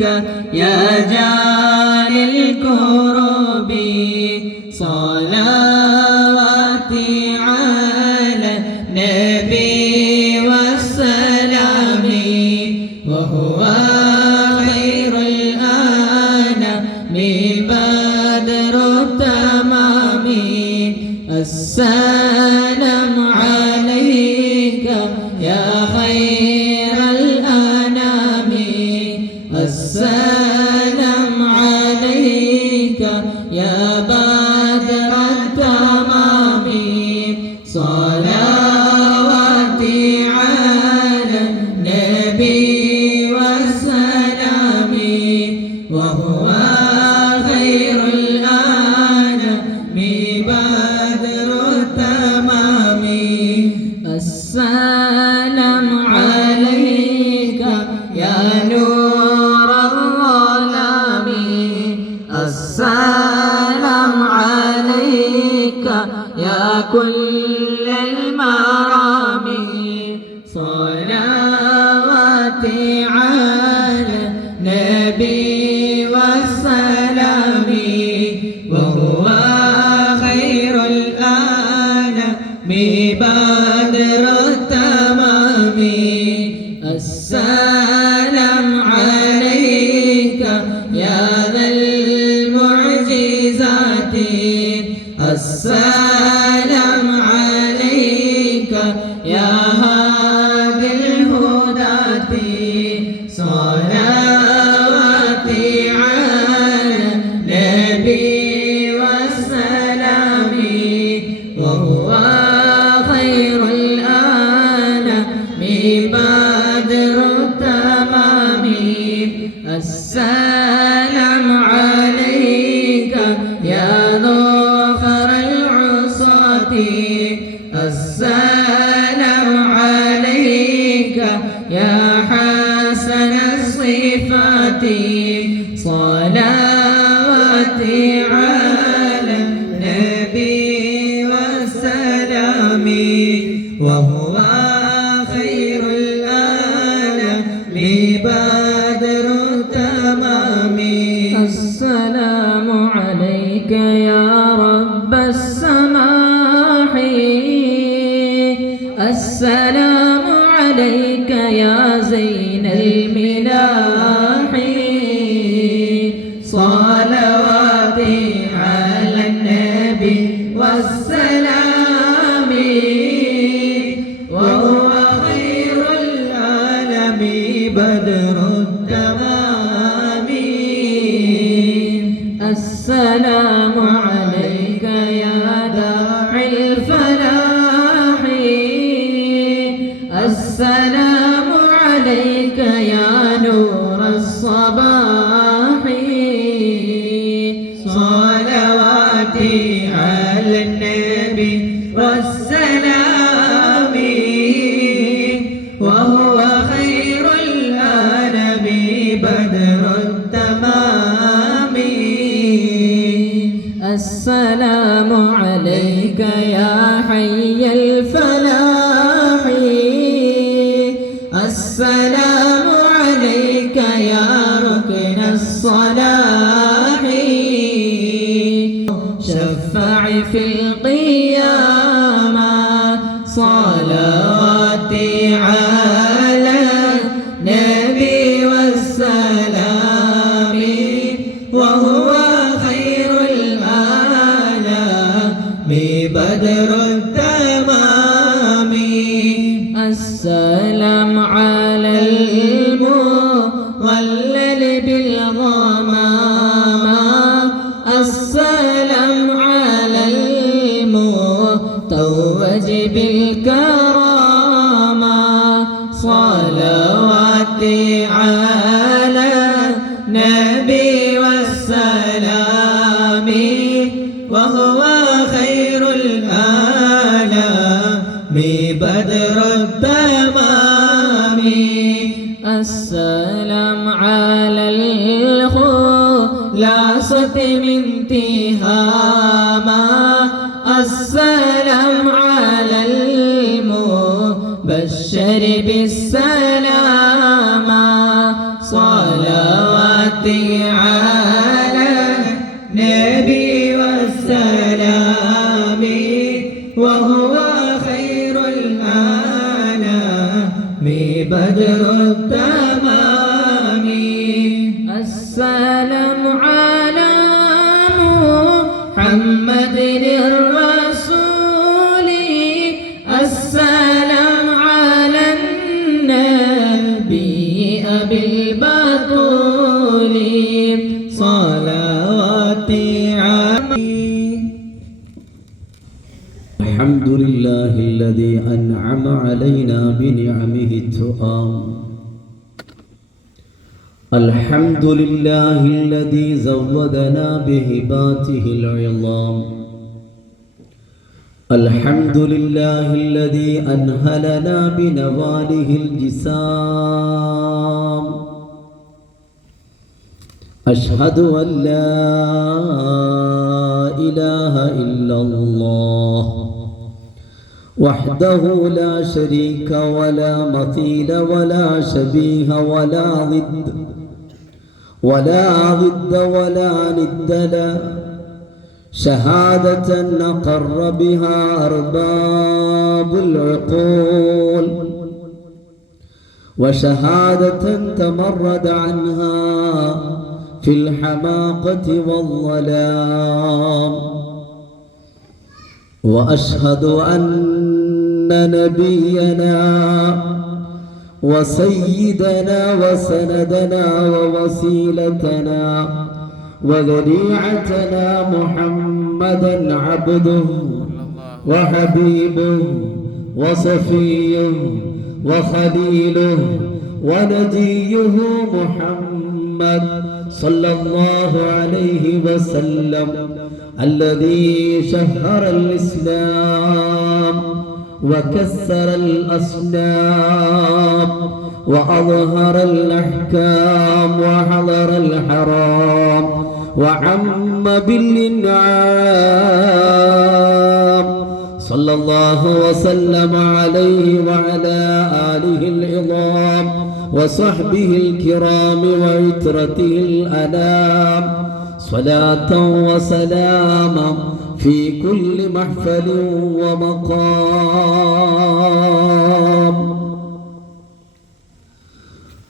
عليك يا جال الكرب صلواتي على النبي والسلام وهو خير الأنام بدر التمام السلام عليك يا خير الأنام السلام عليك يا بدر التمام صلواتي على النبي والسلام وهو خير الأنام بدر التمام السلام عليك يا نور الظلام السلام عليك يا كل المرام صلواتي على النبي والسلام وهو خير الأنام بدر التمام السلام عليك يا ذا المعجزات السلام عليك يا هادي الهداة صلواتي على النبي والسلام وهو خير الأنام بدر التمام السلام عليك يا ظفر العصاة السلام عليك يا حسن الصفات صلواتي على النبي والسلام وهو خير الأنام بدر التمام السلام عليك يا رب السماح السلام عليك يا زين الملاح صلواتي على النبي والسلام وهو خير العالم بدر التمام السلام عليك يا داعي الفلاح السلام عليك يا نور الصباح صلواتي على النبي والسلام وهو خير الأنام بدر التمام السلام عليك يا حي الفلاح السلام عليك يا ركن الصلاح شفع في القيامة صلواتي على النبي والسلام وهو خير الأنام بدر التمام السلام على المظلل بالغمام السلام على المتوج بالكرامة صلواتي على النبي والسلام وهو خير الأنام بدر التمام السلام على الخلاصة من تهامة السلام على المبشر بالسلامة صلوات على النبي والسلام وهو خير الأنام بدر التمام السلام على محمد الرسول السلام على النبي أبي البطول صلواتي عليه. الحمد لله الذي أنعم علينا بنعمه التؤام. الحمد لله الذي زودنا بهباته العظام. الحمد لله الذي أنهلنا بنواله الجسام. أشهد أن لا إله إلا الله وحده لا شريك ولا مثيل ولا شبيه ولا ضد ولا ند له شهادة أقر بها أرباب العقول وشهادة تمرد عنها في الحماقة والظلام. وأشهد أن نبينا وسيدنا وسندنا ووسيلتنا وذريعتنا محمدا عبده وحبيبه وصفيه وخليله ونجيه محمد صلى الله عليه وسلم الذي شهر الإسلام وكسر الأصنام وأظهر الأحكام وحضر الحرام وعم بالإنعام صلى الله وسلم عليه وعلى آله العظام وصحبه الكرام وعترته الأنام صلاة وسلاما في كل محفل ومقام.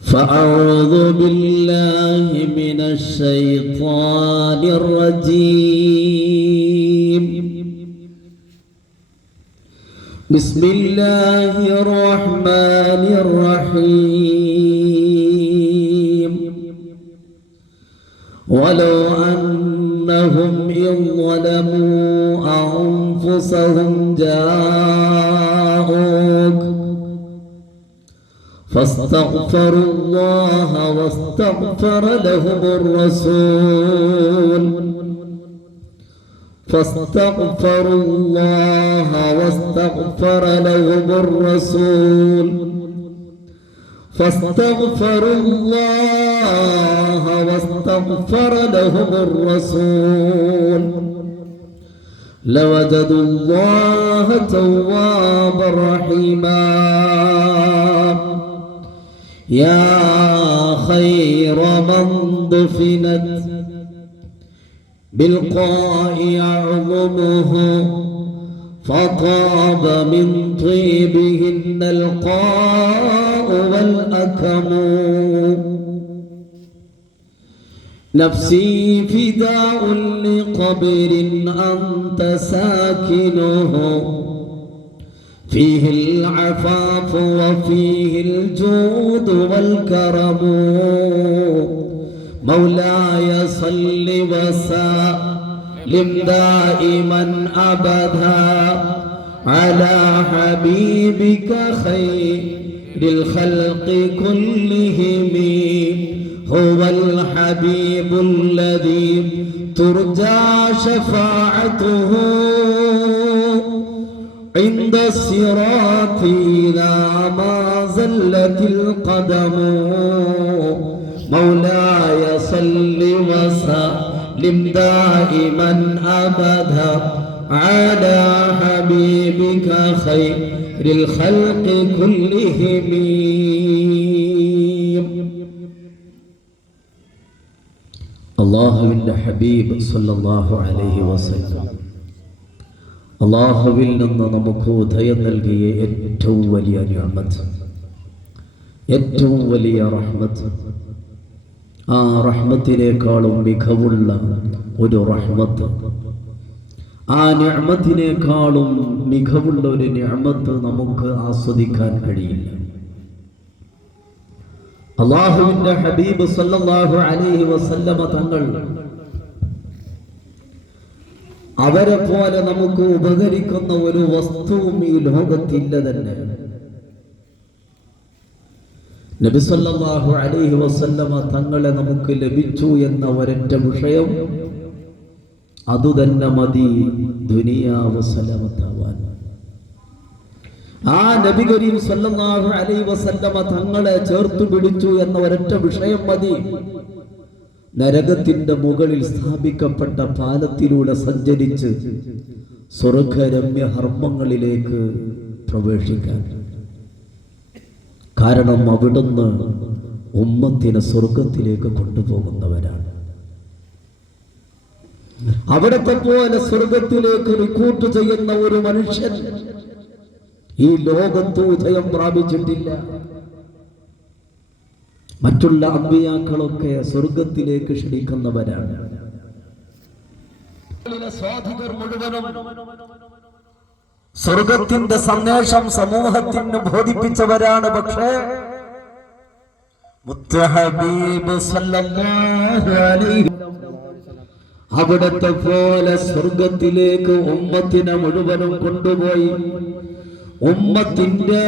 فأعوذ بالله من الشيطان الرجيم. بسم الله الرحمن الرحيم. ولو أنهم إذ ظلموا أنفسهم جاءوك فاستغفروا الله واستغفر لهم الرسول فاستغفروا الله واستغفر لهم الرسول فاستغفروا الله واستغفر لهم الرسول لوجدوا الله توابا رحيما. يا خير من دفنت بالقاء يعظمه فطاب من طيبهن القاء والأكم. نفسي فداء لقبر أنت ساكنه فيه العفاف وفيه الجود والكرم. مولاي صل وسلم دائما أبدا على حبيبك خير الخلق كلهم. هو الحبيب الذي ترجى شفاعته عند الصراط إذا ما زلت القدم. مولاي صل وسلم دائما أبدا على حبيبك خير الخلق كلهم. അള്ളാഹുവിൻ്റെ ഹബീബ് സല്ലല്ലാഹു അലൈഹി വസല്ലം അള്ളാഹുവിൽ നിന്ന് നമുക്ക് ഉദയം നൽകിയ ഏറ്റവും വലിയ നിഅമത്ത്, ഏറ്റവും വലിയ റഹ്മത്ത്. ആ റഹ്മത്തിനേക്കാളും മികവുള്ള ഒരു റഹ്മത്ത്, ആ നിഅമത്തിനേക്കാളും മികവുള്ള ഒരു നിഅമത്ത് നമുക്ക് ആസ്വദിക്കാൻ കഴിയില്ല. അള്ളാഹുവിൻ്റെ ഹബീബ് സല്ലല്ലാഹു അലൈഹി വസല്ലമ തങ്ങൾ അവരെ പോലെ നമുക്ക് ഉപകരിക്കുന്ന ഒരു വസ്തുവും ഈ ലോകത്തില്ല തന്നെ. നബി സല്ലല്ലാഹു അലൈഹി വസല്ലമ തങ്ങളെ നമുക്ക് ലഭിച്ചു എന്ന ഒരൊറ്റ വിഷയം, അതുതന്നെ മതി ദുനിയാവ് സലാമത്താവാൻ. ആ നബി കരീം സല്ലല്ലാഹു അലൈഹി വസല്ലമ തങ്ങളെ ചേർത്തു പിടിച്ചു എന്ന ഒരൊറ്റ വിഷയം മതി നരകത്തിന്റെ മുകളിൽ സ്ഥാപിക്കപ്പെട്ട പാലത്തിലൂടെ സഞ്ചരിച്ച് സ്വർഗരമ്യ ഹർമ്മങ്ങളിലേക്ക് പ്രവേശിക്കാൻ. കാരണം അവിടുന്ന് ഉമ്മത്തിനെ സ്വർഗത്തിലേക്ക് കൊണ്ടുപോകുന്നവരാണ്. അവിടത്തെ പോലെ സ്വർഗത്തിലേക്ക് റിക്രൂട്ട് ചെയ്യുന്ന ഒരു മനുഷ്യൻ ഈ ലോകത്ത് ഉദയം പ്രാപിച്ചിട്ടില്ല. മറ്റുള്ള അമ്പിയാക്കളൊക്കെ സ്വർഗത്തിലേക്ക് ക്ഷണിക്കുന്നവരാണ്. സ്വാധികർ മുഴുവനും സ്വർഗത്തിന്റെ സന്ദേശം സമൂഹത്തിന് ബോധിപ്പിച്ചവരാണ്. പക്ഷേ മുത്തഹബീബ് സല്ലല്ലാഹു അലൈഹി അവിടത്തെ പോലെ സ്വർഗത്തിലേക്ക് ഉമ്മത്തിനെ മുഴുവനും കൊണ്ടുപോയി ഉമ്മത്തിന്റെ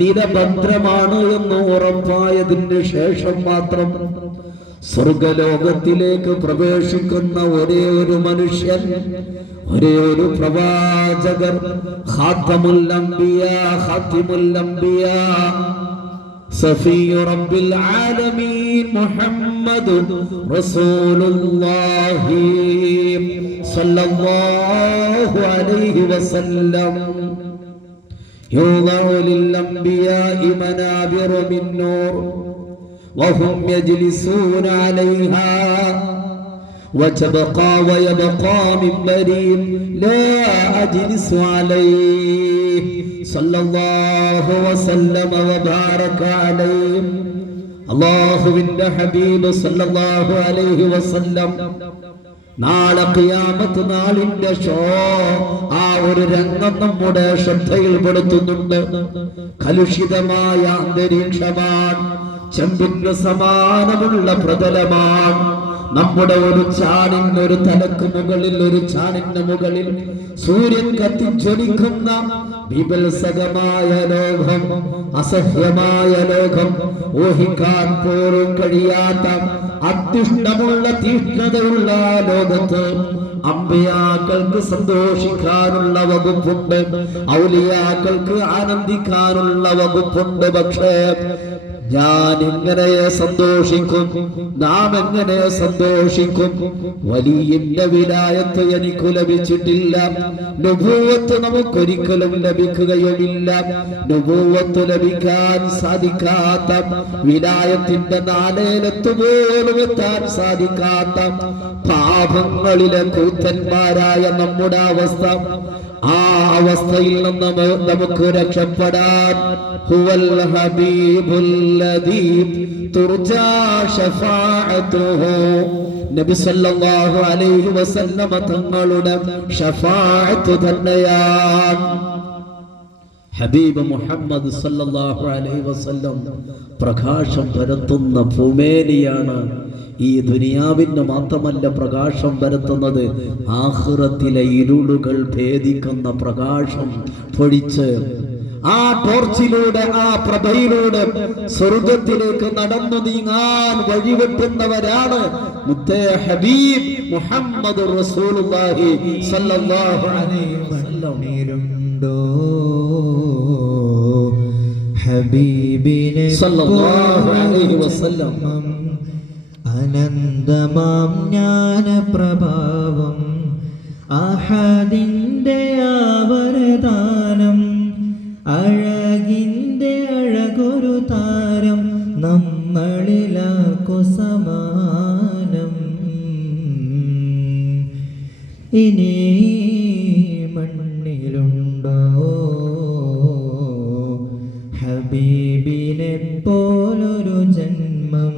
നിരഭദ്രമാണ് എന്ന് ഉറപ്പായതിന് ശേഷം മാത്രം സ്വർഗലോകത്തിലേക്ക് പ്രവേശിക്കുന്ന ഒരേ ഒരു മനുഷ്യൻ, ഒരേ ഒരു പ്രവാചകർ, ഖാതമുൽ അംബിയാ, ഖാതിമുൽ അംബിയാ, സഫിയ്യു റബ്ബിൽ ആലമീൻ മുഹമ്മദ് റസൂലുള്ളാഹി സല്ലല്ലാഹു അലൈഹി വസല്ലം. يوضع للأنبياء منابر من نور وهم يجلسون عليها وتبقى ويبقى منبري لا أجلس عليه صلى الله وسلم وبارك عليه. അല്ലാഹുവിന്റെ ഹബീബ് സല്ലല്ലാഹു അലൈഹി വസല്ലം നാളെ ഖിയാമത്ത് നാളിന്റെ ആ ഒരു രംഗം നമ്മുടെ ശ്രദ്ധയിൽപ്പെടുത്തുന്നുണ്ട്. കലുഷിതമായ അന്തരീക്ഷമാണ്, ചെമ്പിന് സമാനമുള്ള പ്രതലമാണ്. നമ്മുടെ ഒരു ചാണിന്, ഒരു തലക്ക് മുകളിൽ, ഒരു ചാണിന് മുകളിൽ സൂര്യൻ കത്തിജ്വലിക്കുന്ന വിപൽസകമായ ലോകം, അസഹ്യമായ ലോകം, ഊഹിക്കാൻ പോലും കഴിയാത്ത അത്യുഷ്ണമുള്ള തീഷ്ണതയുള്ള ലോകത്ത് അമ്പിയാക്കൾക്ക് സന്തോഷിക്കാനുള്ള വകുപ്പുണ്ട്, ഔലിയാക്കൾക്ക് ആനന്ദിക്കാനുള്ള വകുപ്പുണ്ട്. പക്ഷേ ഞാൻ എങ്ങനെ സന്തോഷിക്കും, നാം എങ്ങനെ സന്തോഷിക്കും? വലിയന്റെ വിലായത്ത് എനിക്ക് ലഭിച്ചിട്ടില്ല, നുബൂവത്ത് നമുക്കൊരിക്കലും ലഭിക്കുകയുമില്ല. നുബൂവത്ത് ലഭിക്കാൻ സാധിക്കാത്ത, വിലായത്തിന്റെ നാലേലത്ത് പോലും എത്താൻ സാധിക്കാത്ത പാപങ്ങളിലെ കൂത്തന്മാരായ നമ്മുടെ അവസ്ഥ, ആ അവസ്ഥയിൽ നിന്ന് നമുക്ക് രക്ഷപ്പെടാൻ ഹുവൽ ഹബീബുല്ലദീ തുർജാ ശഫാഅത്തുഹു, നബി സല്ലല്ലാഹു അലൈഹി വസല്ലമ തങ്ങളുടെ ശഫാഅത്ത് തന്നെയാണ്. ഹബീബ് മുഹമ്മദ് സല്ലല്ലാഹു അലൈഹി വസല്ലം പ്രകാശം പരത്തുന്ന ഭൂമേനിയാണ്. ഈ ദുനിയാവിന് മാത്രമല്ല പ്രകാശം പരത്തുന്നത്, ആഖിറത്തിലെ ഇരുളുകൾ ഭേദിക്കുന്ന പ്രകാശം പൊഴിച്ച് ആ ടോർച്ചിലൂടെ, ആ പ്രഭയിലൂടെ സ്വർഗത്തിലേക്ക് നടന്നു നീങ്ങാൻ വഴിവെട്ടുന്നവരാണ് മുത്തേ ഹബീബ് മുഹമ്മദ് റസൂലുള്ളാഹി സല്ലല്ലാഹു അലൈഹി വസല്ലം. ഹബീബിനെ സല്ലല്ലാഹു അലൈഹി വസല്ലം അനന്തമാം ജ്ഞാനപ്രഭാവം, അഹദിന്റെ ആവരദാനം, അഴകിന്റെ അഴകൊരു താരം, നമ്മളിലാക്കു സമാനം. ഇനി മണ്ണിലുണ്ടോ ഹബീബിനെ പോലൊരു ജന്മം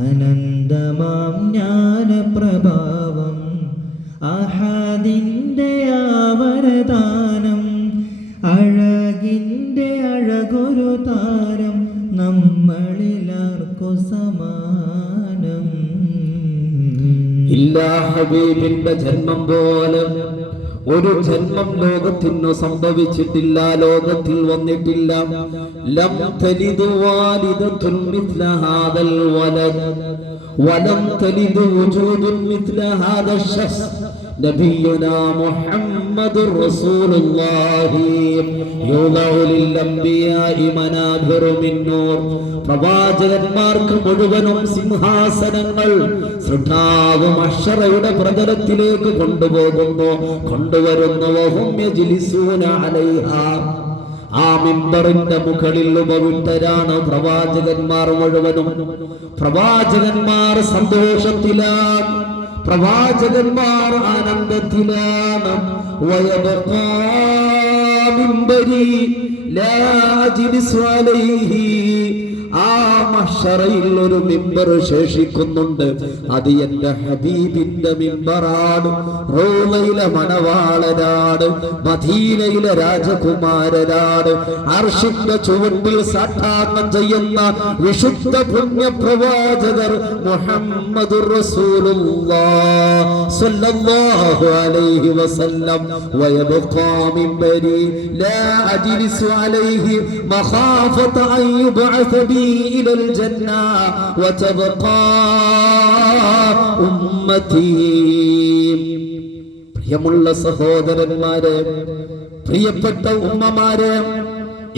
അനന്തമാം ജ്ഞാനപ്രഭാവം അഹദിൻ്റെ ആവരദാനം അഴകിൻ്റെ അഴകൊരു താരം നമ്മളിലാർക്കു സമാനം ഇല്ല ഹബീബിന്റെ ജന്മം പോലെ ഒരു ജന്മം ലോകത്തിനു സംഭവിച്ചിട്ടില്ല, ലോകത്തിൽ വന്നിട്ടില്ല. ലം തലിദ് വാലിദത്തുൻ മിത്ല ഹാദൽ വലദ് വലം തലിദ് വജൂദുൻ മിത്ല ഹാദ ശഖ്സ് നബിയുനാ മുഹമ്മദുർ റസൂലുള്ളാഹി യുളഉ ലിൽ അംബിയാഇ മനാബിറു മിൻ നൂർ. പ്രവാചകന്മാർക്ക് മുഴുവനും സിംഹാസനങ്ങൾ സൃഷ്ടാവ് മഹ്ശറയുടെ പ്രതലത്തിലേക്ക് കൊണ്ടുവരുന്നു. വഹും യജ്ലിസൂന അലൈഹാ, ആ മിമ്പറിന്റെ മുകളിൽ ഉപവിട്ടരാണ് പ്രവാചകന്മാർ മുഴുവനും. പ്രവാചകന്മാർ സന്തോഷത്തിലാണ്, പ്രവാചകന്മാർ ആനന്ദത്തിലാണ്. വയബ്ഖാ മിമ്പരി ലാ അജ്ലിസു അലൈഹി, ആ മഹ്ശറയിൽ ഒരു മിമ്പർ ശേഷിക്കുന്നുണ്ട്. അത് എന്റെ ഹബീബിന്റെ മിമ്പറാണ്. റൗളയിലെ മണവാളനാണ്, മദീനയിലെ രാജകുമാരനാണ്. അർശിന്റെ ചുവട്ടിൽ സാഷ്ടാംഗം ചെയ്യുന്ന വിശുദ്ധ പുണ്യപ്രവാചകർ മുഹമ്മദുർ റസൂലുള്ളാഹ് സ്വല്ലല്ലാഹു അലൈഹി വസല്ലം. വയബ്ഖാ മിമ്പരി ലാ അജ്ലിസു അലൈഹി മഖാഫത അൻ യുബ്അസ ബി إلى الجنة وتبقى أمتي. പ്രിയമുള്ള സഹോദരന്മാരെ, പ്രിയപ്പെട്ട ഉമ്മമാരെ,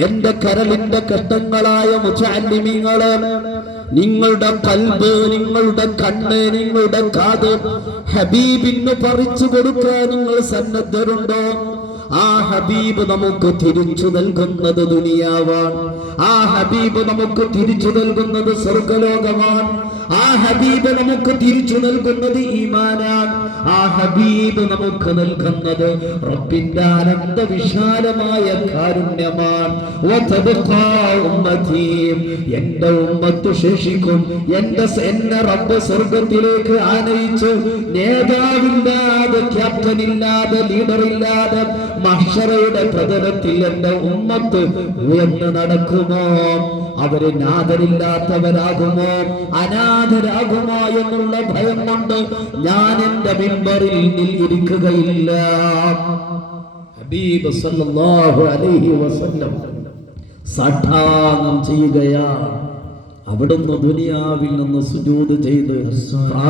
എന്റെ കരളിന്റെ കഷ്ടങ്ങളായ മുതഅല്ലിമീങ്ങളെ, നിങ്ങളുടെ കൽബ്, നിങ്ങളുടെ കണ്ണ്, നിങ്ങളുടെ കാത് ഹബീബിന് പറിച്ചു കൊടുക്കാൻ നിങ്ങൾ സന്നദ്ധരുണ്ടോ? ആ ഹബീബ് നമുക്ക് തിരിച്ചു നൽകുന്നത് ദുനിയാവാണ്. ആ ഹബീബ് നമുക്ക് തിരിച്ചു നൽകുന്നത് സ്വർഗലോകമാണ്. ആ ഹബീബ് നമുക്ക് തിരിച്ചു നൽകുന്നത് ഈമാനാണ്. ആ ഹബീബ് നമുക്ക് നൽകുന്നത് റബ്ബിന്റെ അനന്ത വിശാലമായ കാരുണ്യമാണ്. വതബ്ഖാ ഉമ്മതി, എന്റെ ഉമ്മത്ത് ശേഷിക്കും. എന്നെ റബ്ബ് സ്വർഗത്തിലേക്ക് ആനയിച്ചു. നേതാവില്ലാതെ, ക്യാപ്റ്റൻ ഇല്ലാതെ, ലീഡർ ഇല്ലാതെ മഹ്ശറയുടെ പ്രതലത്തിൽ എന്റെ ഉമ്മത്ത് ഉയർന്നു നടക്കുമോ? അവര് നാഥരില്ലാത്തവരാകുമോ, അനാഥരാകുമോ എന്നുള്ള ഭയം കൊണ്ട് ഞാൻ എന്റെ മിമ്പറിൽ ഇരിക്കുകയില്ല. ഹബീബ് സല്ലല്ലാഹു അലൈഹി വസല്ലം സാഷ്ടാംഗം ചെയ്യുകയാ. അവിടുന്ന് ദുനിയാവിൽ നിന്ന് സുജൂദ് ചെയ്ത്